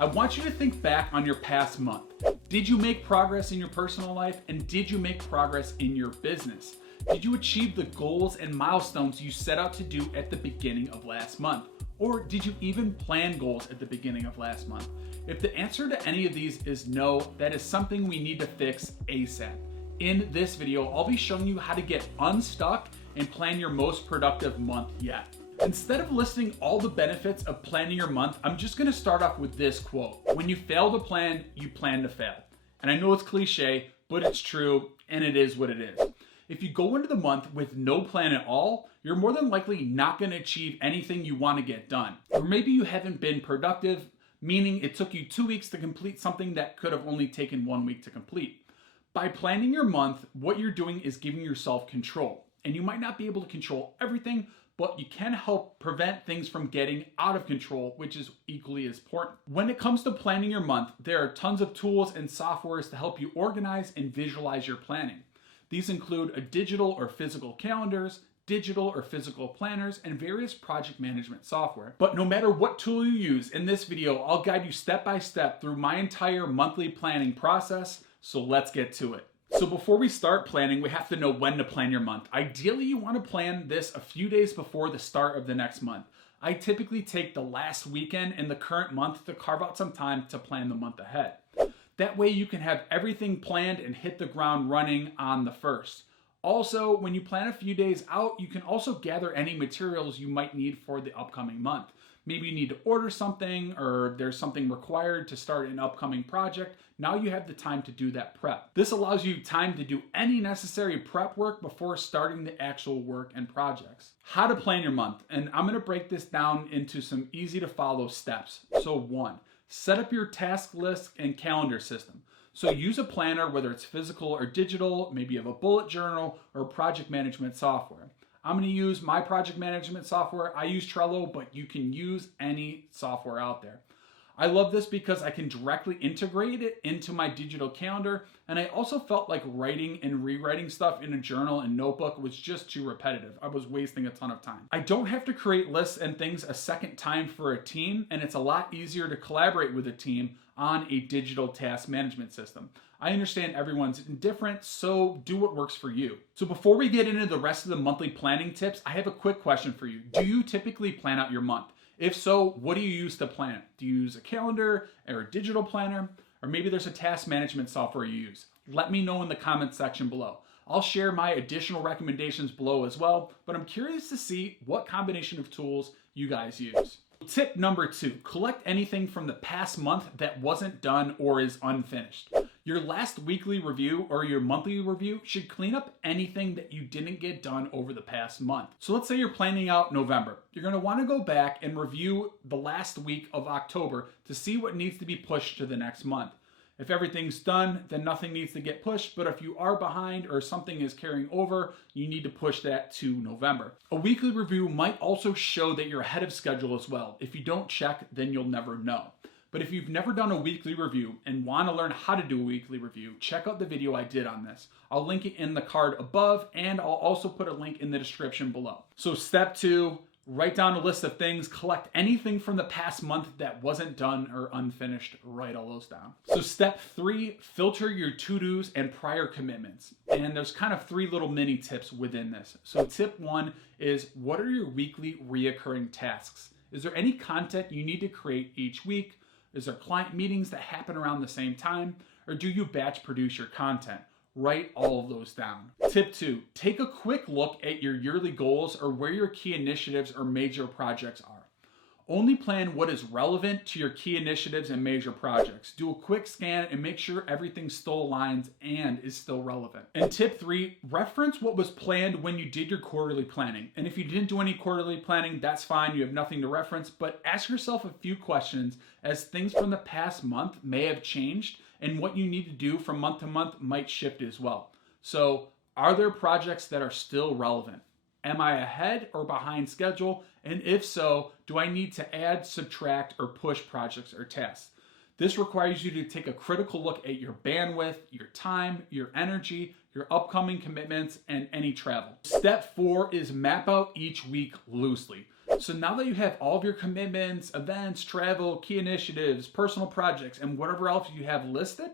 I want you to think back on your past month. Did you make progress in your personal life, and did you make progress in your business? Did you achieve the goals and milestones you set out to do at the beginning of last month? Or did you even plan goals at the beginning of last month? If the answer to any of these is no, that is something we need to fix ASAP. In this video, I'll be showing you how to get unstuck and plan your most productive month yet. Instead of listing all the benefits of planning your month, I'm just gonna start off with this quote. When you fail to plan, you plan to fail. And I know it's cliche, but it's true, and it is what it is. If you go into the month with no plan at all, you're more than likely not gonna achieve anything you wanna get done. Or maybe you haven't been productive, meaning it took you 2 weeks to complete something that could have only taken 1 week to complete. By planning your month, what you're doing is giving yourself control. And you might not be able to control everything, but you can help prevent things from getting out of control, which is equally as important. When it comes to planning your month, there are tons of tools and softwares to help you organize and visualize your planning. These include a digital or physical calendars, digital or physical planners, and various project management software. But no matter what tool you use, in this video, I'll guide you step by step through my entire monthly planning process, so let's get to it. So before we start planning, we have to know when to plan your month. Ideally, you want to plan this a few days before the start of the next month. I typically take the last weekend in the current month to carve out some time to plan the month ahead. That way you can have everything planned and hit the ground running on the first. Also, when you plan a few days out, you can also gather any materials you might need for the upcoming month. Maybe you need to order something, or there's something required to start an upcoming project. Now you have the time to do that prep. This allows you time to do any necessary prep work before starting the actual work and projects. How to plan your month, and I'm gonna break this down into some easy to follow steps. So 1, set up your task list and calendar system. So use a planner, whether it's physical or digital, maybe you have a bullet journal or project management software. I'm going to use my project management software. I use Trello, but you can use any software out there. I love this because I can directly integrate it into my digital calendar, and I also felt like writing and rewriting stuff in a journal and notebook was just too repetitive. I was wasting a ton of time. I don't have to create lists and things a second time for a team, and it's a lot easier to collaborate with a team on a digital task management system. I understand everyone's different, so do what works for you. So before we get into the rest of the monthly planning tips, I have a quick question for you. Do you typically plan out your month? If so, what do you use to plan it? Do you use a calendar or a digital planner? Or maybe there's a task management software you use. Let me know in the comments section below. I'll share my additional recommendations below as well, but I'm curious to see what combination of tools you guys use. Tip number 2, collect anything from the past month that wasn't done or is unfinished. Your last weekly review or your monthly review should clean up anything that you didn't get done over the past month. So let's say you're planning out November. You're going to want to go back and review the last week of October to see what needs to be pushed to the next month. If everything's done, then nothing needs to get pushed, but if you are behind or something is carrying over, you need to push that to November. A weekly review might also show that you're ahead of schedule as well. If you don't check, then you'll never know. But if you've never done a weekly review and want to learn how to do a weekly review, check out the video I did on this. I'll link it in the card above, and I'll also put a link in the description below. So step 2, write down a list of things, collect anything from the past month that wasn't done or unfinished, write all those down. So step 3, filter your to-dos and prior commitments. And there's kind of 3 little mini tips within this. So tip 1 is, what are your weekly reoccurring tasks? Is there any content you need to create each week? Is there client meetings that happen around the same time? Or do you batch produce your content? Write all of those down. Tip 2, take a quick look at your yearly goals or where your key initiatives or major projects are. Only plan what is relevant to your key initiatives and major projects. Do a quick scan and make sure everything still aligns and is still relevant. And tip 3, reference what was planned when you did your quarterly planning. And if you didn't do any quarterly planning, that's fine, you have nothing to reference, but ask yourself a few questions as things from the past month may have changed and what you need to do from month to month might shift as well. So, are there projects that are still relevant? Am I ahead or behind schedule? And if so, do I need to add, subtract, or push projects or tasks? This requires you to take a critical look at your bandwidth, your time, your energy, your upcoming commitments, and any travel. Step 4 is map out each week loosely. So now that you have all of your commitments, events, travel, key initiatives, personal projects, and whatever else you have listed,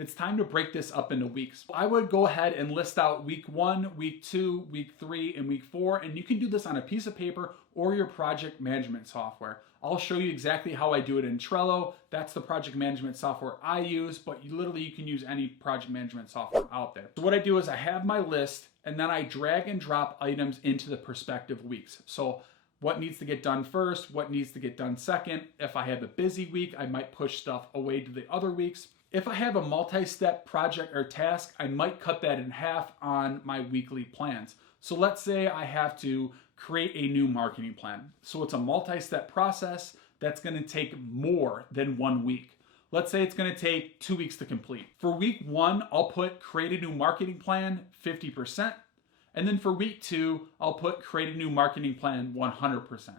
it's time to break this up into weeks. I would go ahead and list out week 1, week 2, week 3, and week 4, and you can do this on a piece of paper or your project management software. I'll show you exactly how I do it in Trello. That's the project management software I use, but you can use any project management software out there. So what I do is I have my list, and then I drag and drop items into the prospective weeks. So what needs to get done first, what needs to get done second. If I have a busy week, I might push stuff away to the other weeks. If I have a multi-step project or task, I might cut that in half on my weekly plans. So let's say I have to create a new marketing plan. So it's a multi-step process that's going to take more than 1 week. Let's say it's going to take 2 weeks to complete. For week 1, I'll put create a new marketing plan 50%. And then for week 2, I'll put create a new marketing plan 100%.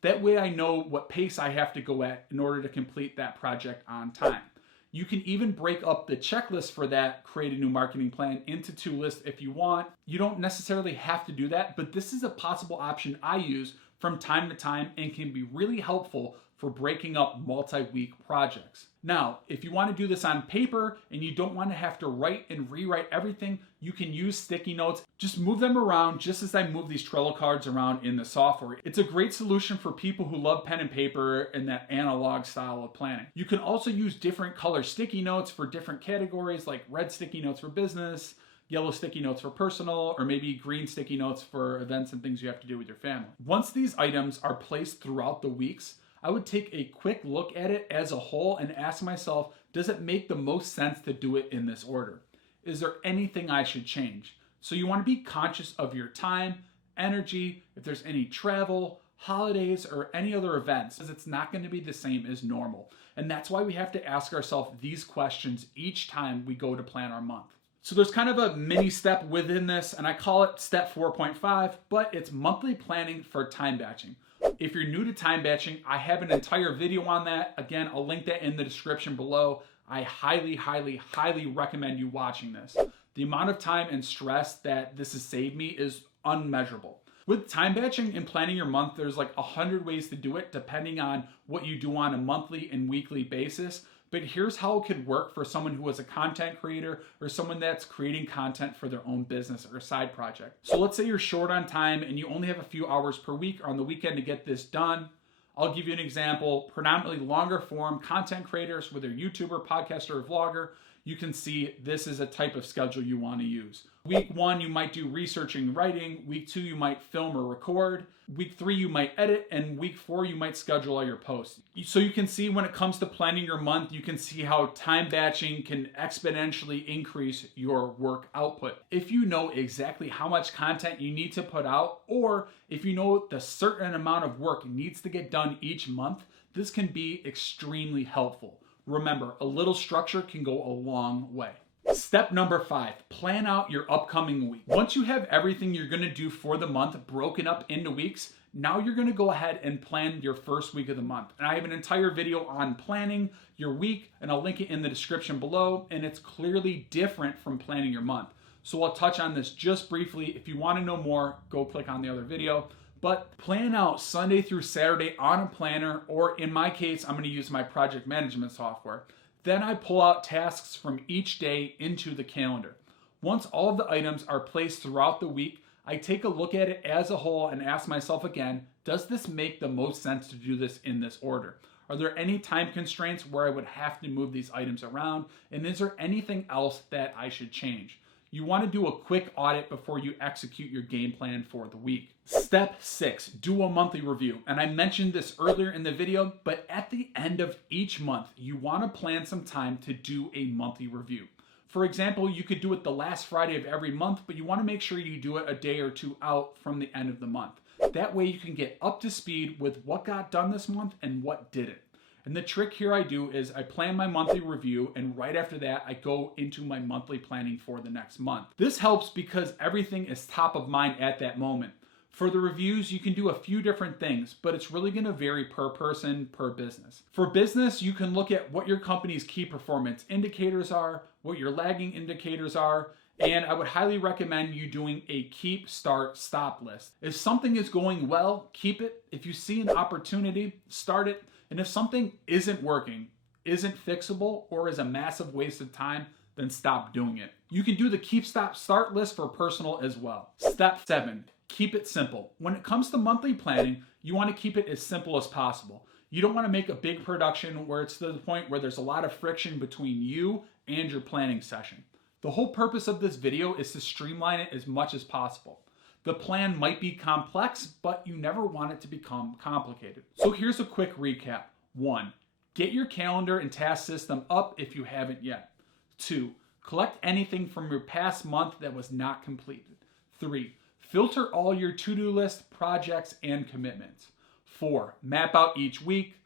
That way I know what pace I have to go at in order to complete that project on time. You can even break up the checklist for that create a new marketing plan into 2 lists if you want. You don't necessarily have to do that, but this is a possible option I use from time to time and can be really helpful for breaking up multi-week projects. Now, if you want to do this on paper and you don't want to have to write and rewrite everything, you can use sticky notes. Just move them around just as I move these Trello cards around in the software. It's a great solution for people who love pen and paper and that analog style of planning. You can also use different color sticky notes for different categories, like red sticky notes for business, yellow sticky notes for personal, or maybe green sticky notes for events and things you have to do with your family. Once these items are placed throughout the weeks, I would take a quick look at it as a whole and ask myself, does it make the most sense to do it in this order? Is there anything I should change? So you want to be conscious of your time, energy, if there's any travel, holidays, or any other events, because it's not going to be the same as normal. And that's why we have to ask ourselves these questions each time we go to plan our month. So there's kind of a mini step within this, and I call it step 4.5, but it's monthly planning for time batching. If you're new to time batching, I have an entire video on that. Again, I'll link that in the description below. I highly, highly, highly recommend you watching this. The amount of time and stress that this has saved me is unmeasurable. With time batching and planning your month, there's like 100 ways to do it depending on what you do on a monthly and weekly basis. But here's how it could work for someone who is a content creator or someone that's creating content for their own business or side project. So let's say you're short on time and you only have a few hours per week or on the weekend to get this done. I'll give you an example. Predominantly longer form content creators, whether YouTuber, podcaster, or vlogger, you can see this is a type of schedule you want to use. Week 1, you might do research and writing. Week 2, you might film or record. Week 3, you might edit. And week 4, you might schedule all your posts. So you can see when it comes to planning your month, you can see how time batching can exponentially increase your work output. If you know exactly how much content you need to put out, or if you know the certain amount of work needs to get done each month, this can be extremely helpful. Remember, a little structure can go a long way. Step number 5, plan out your upcoming week. Once you have everything you're going to do for the month broken up into weeks, now you're going to go ahead and plan your first week of the month. And I have an entire video on planning your week, and I'll link it in the description below, and it's clearly different from planning your month. So I'll touch on this just briefly. If you want to know more, go click on the other video. But plan out Sunday through Saturday on a planner, or in my case, I'm going to use my project management software. Then I pull out tasks from each day into the calendar. Once all of the items are placed throughout the week, I take a look at it as a whole and ask myself again, does this make the most sense to do this in this order? Are there any time constraints where I would have to move these items around? And is there anything else that I should change? You want to do a quick audit before you execute your game plan for the week. Step 6, do a monthly review. And I mentioned this earlier in the video, but at the end of each month, you want to plan some time to do a monthly review. For example, you could do it the last Friday of every month, but you want to make sure you do it a day or two out from the end of the month. That way you can get up to speed with what got done this month and what didn't. And the trick here I do is I plan my monthly review, and right after that, I go into my monthly planning for the next month. This helps because everything is top of mind at that moment. For the reviews, you can do a few different things, but it's really going to vary per person, per business. For business, you can look at what your company's key performance indicators are, what your lagging indicators are, And I would highly recommend you doing a keep, start, stop list. If something is going well, keep it. If you see an opportunity, start it. And if something isn't working, isn't fixable, or is a massive waste of time, then stop doing it. You can do the keep, stop, start list for personal as well. Step 7, keep it simple. When it comes to monthly planning, you want to keep it as simple as possible. You don't want to make a big production where it's to the point where there's a lot of friction between you and your planning session. The whole purpose of this video is to streamline it as much as possible. The plan might be complex, but you never want it to become complicated. So here's a quick recap. 1, get your calendar and task system up if you haven't yet. 2, collect anything from your past month that was not completed. 3, filter all your to-do list, projects, and commitments. 4, map out each week.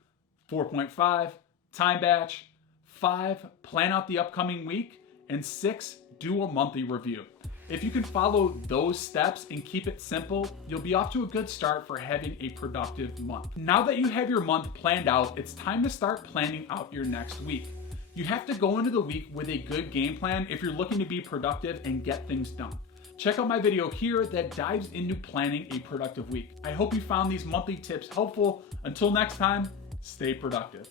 4.5, time batch. 5, plan out the upcoming week. And 6, do a monthly review. If you can follow those steps and keep it simple, you'll be off to a good start for having a productive month. Now that you have your month planned out, it's time to start planning out your next week. You have to go into the week with a good game plan if you're looking to be productive and get things done. Check out my video here that dives into planning a productive week. I hope you found these monthly tips helpful. Until next time, stay productive.